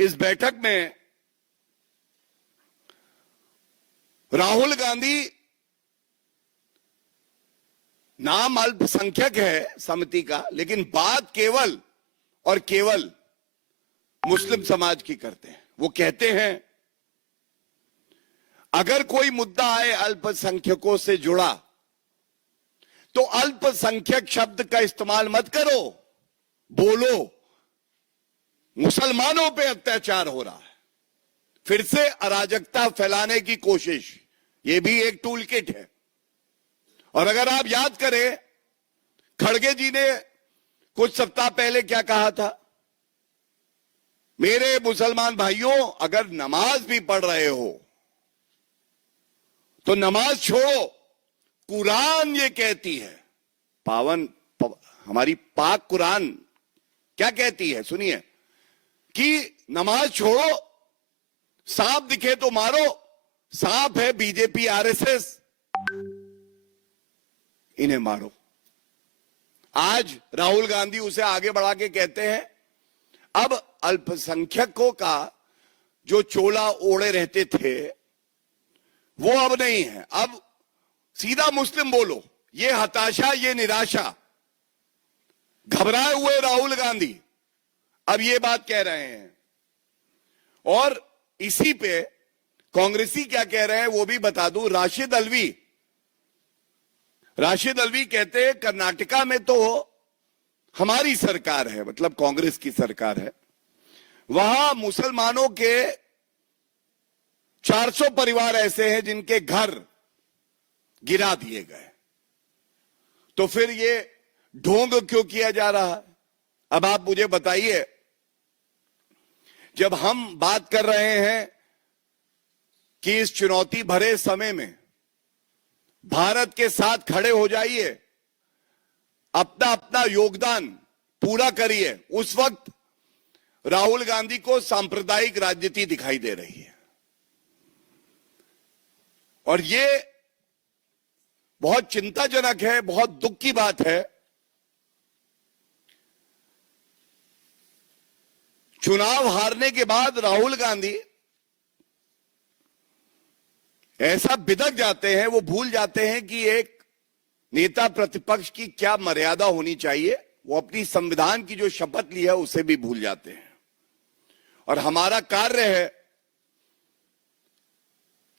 इस बैठक में राहुल गांधी नाम अल्पसंख्यक है समिति का, लेकिन बात केवल और केवल मुस्लिम समाज की करते हैं। वो कहते हैं अगर कोई मुद्दा आए अल्पसंख्यकों से जुड़ा तो अल्पसंख्यक शब्द का इस्तेमाल मत करो, बोलो मुसलमानों पे अत्याचार हो रहा है। फिर से अराजकता फैलाने की कोशिश, यह भी एक टूल किट है। और अगर आप याद करें, खड़गे जी ने कुछ सप्ताह पहले क्या कहा था, मेरे मुसलमान भाइयों अगर नमाज भी पढ़ रहे हो तो नमाज छोड़ो, कुरान ये कहती है, हमारी पाक कुरान क्या कहती है सुनिए, कि नमाज छोड़ो, सांप दिखे तो मारो, सांप है बीजेपी आरएसएस, इन्हें मारो। आज राहुल गांधी उसे आगे बढ़ा के कहते हैं अब अल्पसंख्यकों का जो चोला ओढ़े रहते थे वो अब नहीं है, अब सीधा मुस्लिम बोलो। ये हताशा, ये निराशा, घबराए हुए राहुल गांधी अब ये बात कह रहे हैं। और इसी पे कांग्रेसी क्या कह रहे हैं वो भी बता दूं। राशिद अलवी कहते हैं कर्नाटका में तो हमारी सरकार है, मतलब कांग्रेस की सरकार है, वहां मुसलमानों के 400 परिवार ऐसे हैं जिनके घर गिरा दिए गए, तो फिर ये ढोंग क्यों किया जा रहा है? अब आप मुझे बताइए, जब हम बात कर रहे हैं कि इस चुनौती भरे समय में भारत के साथ खड़े हो जाइए, अपना अपना योगदान पूरा करिए, उस वक्त राहुल गांधी को सांप्रदायिक राजनीति दिखाई दे रही है। और ये बहुत चिंताजनक है, बहुत दुख की बात है। चुनाव हारने के बाद राहुल गांधी ऐसा बिदक जाते हैं, वो भूल जाते हैं कि एक नेता प्रतिपक्ष की क्या मर्यादा होनी चाहिए। वो अपनी संविधान की जो शपथ ली है उसे भी भूल जाते हैं। और हमारा कार्य है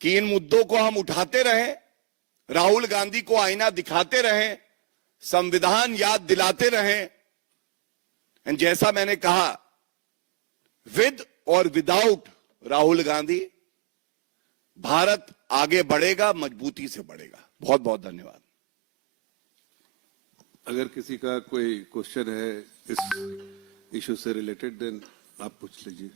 कि इन मुद्दों को हम उठाते रहें, राहुल गांधी को आईना दिखाते रहें, संविधान याद दिलाते रहें। एंड जैसा मैंने कहा, विद और विदाउट राहुल गांधी भारत आगे बढ़ेगा, मजबूती से बढ़ेगा। बहुत बहुत धन्यवाद। अगर किसी का कोई क्वेश्चन है इस इशू से रिलेटेड, देन आप पूछ लीजिए।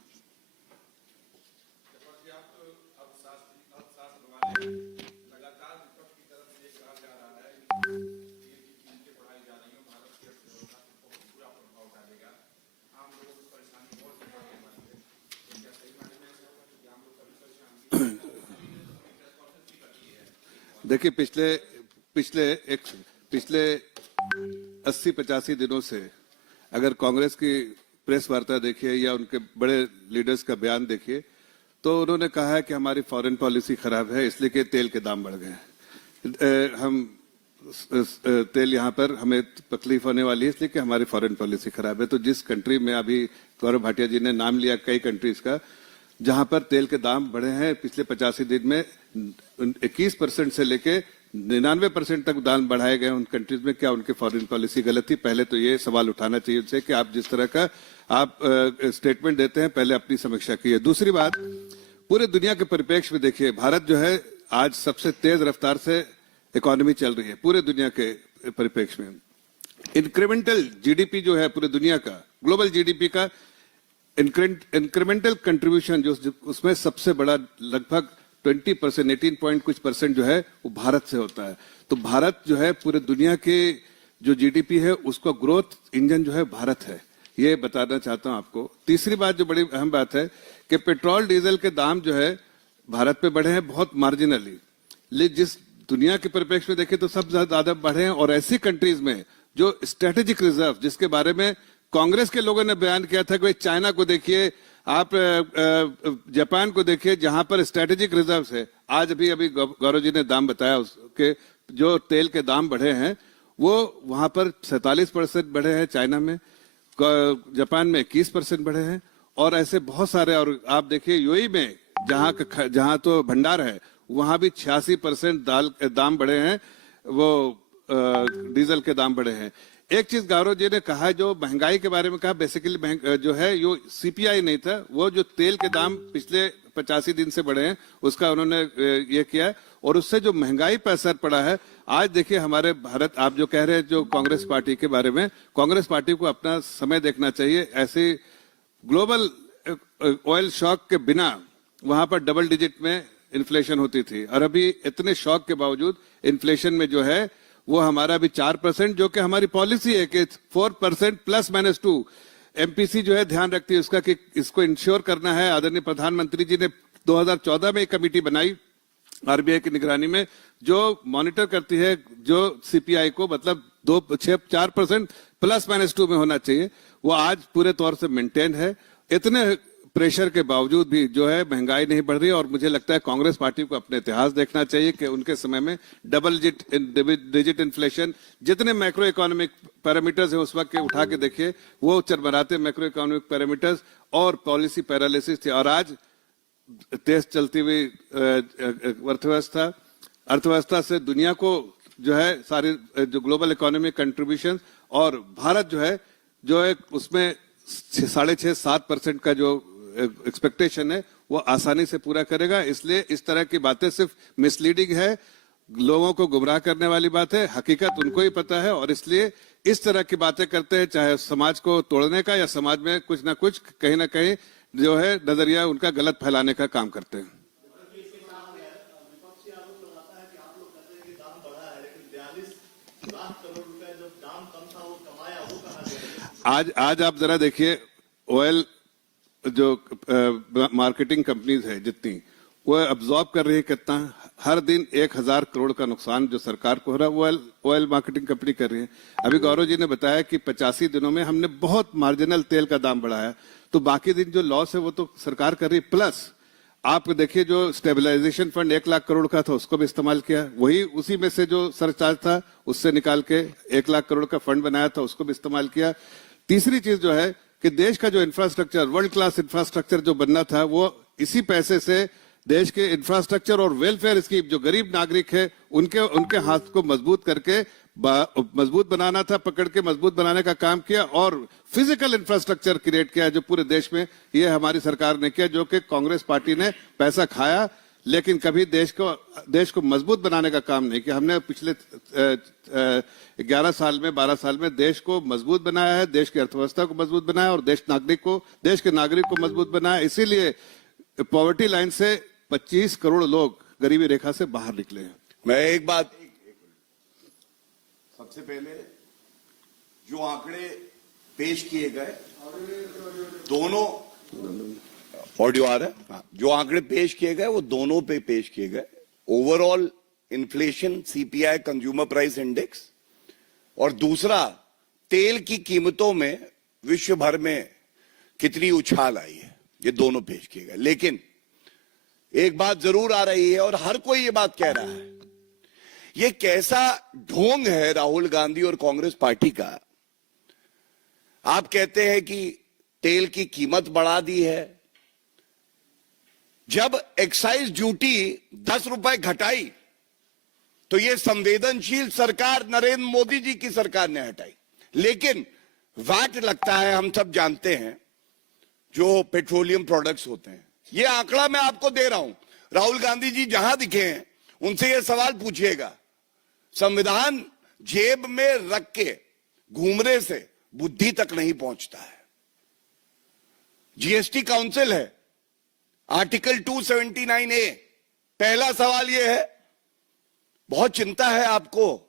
देखिए, पिछले 80-85 दिनों से अगर कांग्रेस की प्रेस वार्ता देखिए या उनके बड़े लीडर्स का बयान देखिए, तो उन्होंने कहा है कि हमारी फॉरेन पॉलिसी खराब है, इसलिए कि तेल के दाम बढ़ गए हैं। हम तेल यहाँ पर हमें तकलीफ होने वाली है इसलिए कि हमारी फॉरेन पॉलिसी खराब है। तो जिस कंट्री में अभी गौरव भाटिया जी ने नाम लिया, कई कंट्रीज का जहां पर तेल के दाम बढ़े हैं पिछले 85 दिन में 21% से लेके 99% तक दाम बढ़ाए गए उन कंट्रीज में, क्या उनकी फॉरेन पॉलिसी गलत थी? पहले तो ये सवाल उठाना चाहिए उनसे कि आप जिस तरह का आप स्टेटमेंट देते हैं, पहले अपनी समीक्षा कीजिए। दूसरी बात, पूरे दुनिया के परिप्रेक्ष्य में देखिए, भारत जो है आज सबसे तेज रफ्तार से इकोनॉमी चल रही है पूरे दुनिया के परिप्रेक्ष्य में। इंक्रीमेंटल जीडीपी जो है पूरे दुनिया का, ग्लोबल जीडीपी का इंक्रीमेंटल कंट्रीब्यूशन जो उसमें सबसे बड़ा लगभग 20%, 18 पॉइंट कुछ % जो है वो भारत से होता है। तो भारत जो है पूरे दुनिया के जो जीडीपी है उसका ग्रोथ इंजन जो है भारत है, ये बताना चाहता हूं आपको। तीसरी बात जो बड़ी अहम बात है कि पेट्रोल डीजल के दाम जो है भारत पे बढ़े हैं बहुत मार्जिनली, लेकिन जिस दुनिया के परिप्रेक्ष्य में देखें तो सब ज्यादा बढ़े हैं। और ऐसी कंट्रीज में जो स्ट्रेटेजिक रिजर्व, जिसके बारे में कांग्रेस के लोगों ने बयान किया था कि चाइना को देखिए, आप जापान को देखिए, जहां पर स्ट्रेटेजिक रिजर्व्स है। आज अभी अभी गौरव जी ने दाम बताया, उसके जो तेल के दाम बढ़े हैं वो वहां पर 47% बढ़े हैं, चाइना में, जापान में 21% बढ़े हैं, और ऐसे बहुत सारे। और आप देखिए यूएई में जहां तो भंडार है, वहां भी 86% दाम बढ़े हैं, वो डीजल के दाम बढ़े हैं। एक चीज गौरव जी ने कहा, जो महंगाई के बारे में कहा, बेसिकली जो है यो सीपीआई नहीं था, वो जो तेल के दाम पिछले 85 दिन से बढ़े हैं उसका उन्होंने ये किया है, और उससे जो महंगाई पर असर पड़ा है। आज देखिए हमारे भारत, आप जो कह रहे हैं जो कांग्रेस पार्टी के बारे में, कांग्रेस पार्टी को अपना समय देखना चाहिए। ऐसे ग्लोबल ऑयल शॉक के बिना वहां पर डबल डिजिट में इन्फ्लेशन होती थी, और अभी इतने शॉक के बावजूद इन्फ्लेशन में जो है वो हमारा भी 4%, जो कि हमारी पॉलिसी है कि 4% ±2। एमपीसी जो है ध्यान रखती है उसका कि इसको इंश्योर करना है। आदरणीय प्रधानमंत्री जी ने 2014 में एक कमेटी बनाई आरबीआई की निगरानी में, जो मॉनिटर करती है जो सीपीआई को, मतलब 4% ±2 में होना चाहिए। वो आज पूरे तौर से मेंटेन है। इतने प्रेशर के बावजूद भी जो है महंगाई नहीं बढ़ रही, और मुझे लगता है कांग्रेस पार्टी को अपने इतिहास देखना चाहिए कि उनके समय में डबल डिजिट इन्फ्लेशन, जितने मैक्रो इकोनॉमिक पैरामीटर्स हैं उस वक्त के उठा के देखिए, वो चरमराते मैक्रो इकोनॉमिक पैरामीटर्स और पॉलिसी पैरालिसिस थे। और आज तेज चलती हुई अर्थव्यवस्था से दुनिया को जो है सारी जो ग्लोबल इकोनॉमिक कंट्रीब्यूशन, और भारत जो है उसमें 6.5-7% का जो एक्सपेक्टेशन है वो आसानी से पूरा करेगा। इसलिए इस तरह की बातें सिर्फ मिसलीडिंग है, लोगों को गुमराह करने वाली बात है। हकीकत उनको ही पता है, और इसलिए इस तरह की बातें करते हैं, चाहे समाज को तोड़ने का या समाज में कुछ ना कुछ कहीं ना कहीं जो है नजरिया उनका गलत फैलाने का काम करते हैं। आज आप जरा देखिए, ऑयल जो मार्केटिंग कंपनीज है जितनी, वो अब्जॉर्ब कर रही है कितना, हर दिन 1000 करोड़ का नुकसान जो सरकार को हो रहा है, ऑयल मार्केटिंग कंपनी कर रही है। अभी गौरव जी ने बताया कि 85 दिनों में हमने बहुत मार्जिनल तेल का दाम बढ़ाया, तो बाकी दिन जो लॉस है वो तो सरकार कर रही है। प्लस आप देखिए जो स्टेबलाइजेशन फंड 1 लाख करोड़ का था उसको भी इस्तेमाल किया, वही उसी में से जो सरचार्ज था उससे निकाल के 1 लाख करोड़ का फंड बनाया था उसको भी इस्तेमाल किया। तीसरी चीज जो है कि देश का जो इंफ्रास्ट्रक्चर, वर्ल्ड क्लास इंफ्रास्ट्रक्चर जो बनना था, वो इसी पैसे से देश के इंफ्रास्ट्रक्चर और वेलफेयर स्कीम, जो गरीब नागरिक है उनके हाथ को मजबूत करके मजबूत बनाना था, पकड़ के मजबूत बनाने का काम किया, और फिजिकल इंफ्रास्ट्रक्चर क्रिएट किया जो पूरे देश में, ये हमारी सरकार ने किया। जो कि कांग्रेस पार्टी ने पैसा खाया लेकिन कभी देश को मजबूत बनाने का काम नहीं किया। हमने पिछले 11 साल में 12 साल में देश को मजबूत बनाया है, देश की अर्थव्यवस्था को मजबूत बनाया, और देश के नागरिक को मजबूत बनाया। इसीलिए पॉवर्टी लाइन से 25 करोड़ लोग गरीबी रेखा से बाहर निकले हैं। मैं एक बात, सबसे पहले जो आंकड़े पेश किए गए, दोनों ऑडियो आ रहा है, जो आंकड़े पेश किए गए वो दोनों पे पेश किए गए। Overall inflation, CPI consumer price index, और दूसरा तेल की कीमतों में विश्व भर में कितनी उछाल आई है, ये दोनों पेश किए गए। लेकिन एक बात जरूर आ रही है, और हर कोई ये बात कह रहा है, ये कैसा ढोंग है राहुल गांधी और कांग्रेस पार्टी का। आप कहते हैं कि तेल की कीमत बढ़ा दी है, जब एक्साइज ड्यूटी 10 रुपए घटाई तो ये संवेदनशील सरकार नरेंद्र मोदी जी की सरकार ने हटाई। लेकिन वैट लगता है, हम सब जानते हैं, जो पेट्रोलियम प्रोडक्ट्स होते हैं। ये आंकड़ा मैं आपको दे रहा हूं, राहुल गांधी जी जहां दिखे हैं उनसे ये सवाल पूछिएगा। संविधान जेब में रख के घूमने से बुद्धि तक नहीं पहुंचता है। जीएसटी काउंसिल है, आर्टिकल 279A, पहला सवाल यह है, बहुत चिंता है आपको,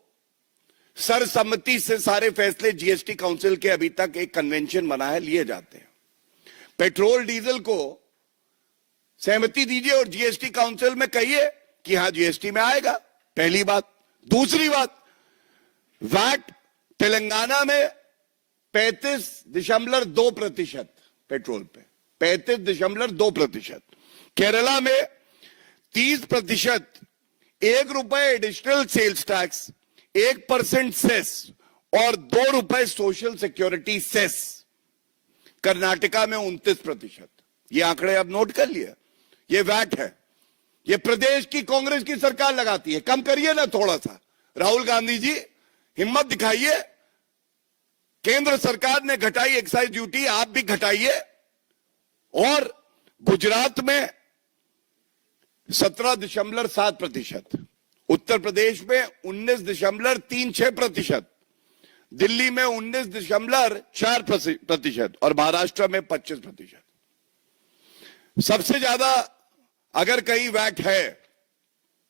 सर्वसम्मति से सारे फैसले जीएसटी काउंसिल के अभी तक एक कन्वेंशन बना है, लिए जाते हैं। पेट्रोल डीजल को सहमति दीजिए और जीएसटी काउंसिल में कहिए कि हां जीएसटी में आएगा, पहली बात। दूसरी बात, वैट तेलंगाना में 35.2% पेट्रोल पे, 35.2%। केरला में 30%, ₹1 एडिशनल सेल्स टैक्स, 1% सेस और ₹2 सोशल सिक्योरिटी सेस। कर्नाटका में 29%। ये आंकड़े आप नोट कर लिए। ये वैट है। ये प्रदेश की कांग्रेस की सरकार लगाती है। कम करिए ना थोड़ा सा। राहुल गांधी जी हिम्मत दिखाइए। केंद्र सरकार ने घटाई एक्साइज ड्यूटी, आप भी घटाइए। और गुजरात में 17.7%, उत्तर प्रदेश में 19.36%, दिल्ली में 19.4% और महाराष्ट्र में 25%। सबसे ज्यादा अगर कहीं वैट है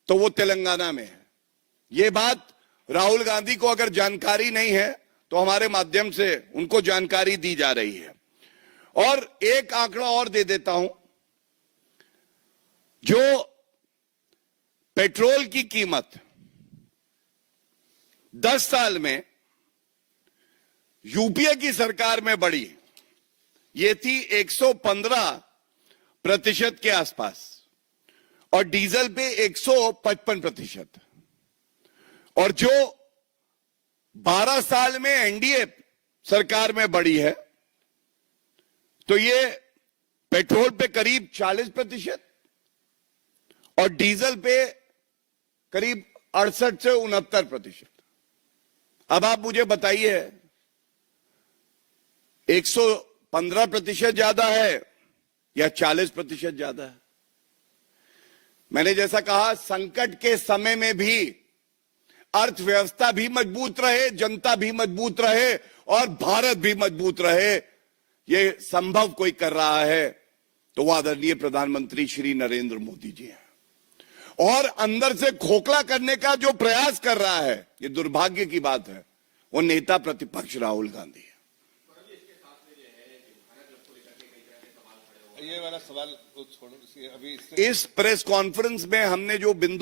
तो वो तेलंगाना में है। ये बात राहुल गांधी को अगर जानकारी नहीं है तो हमारे माध्यम से उनको जानकारी दी जा रही है। और एक आंकड़ा और दे देता हूं, जो पेट्रोल की कीमत 10 साल में यूपीए की सरकार में बढ़ी, ये थी 115% के आसपास और डीजल पे 155%। और जो 12 साल में एनडीए सरकार में बढ़ी है तो ये पेट्रोल पे करीब 40% और डीजल पे करीब 68 से 69%। अब आप मुझे बताइए 115% ज्यादा है या 40% ज्यादा है? मैंने जैसा कहा, संकट के समय में भी अर्थव्यवस्था भी मजबूत रहे, जनता भी मजबूत रहे और भारत भी मजबूत रहे, ये संभव कोई कर रहा है तो वो आदरणीय प्रधानमंत्री श्री नरेंद्र मोदी जी हैं। और अंदर से खोखला करने का जो प्रयास कर रहा है, ये दुर्भाग्य की बात है, वो नेता प्रतिपक्ष राहुल गांधी है। ये वाला सवाल छोड़ो, अभी इस प्रेस कॉन्फ्रेंस में हमने जो बिंदु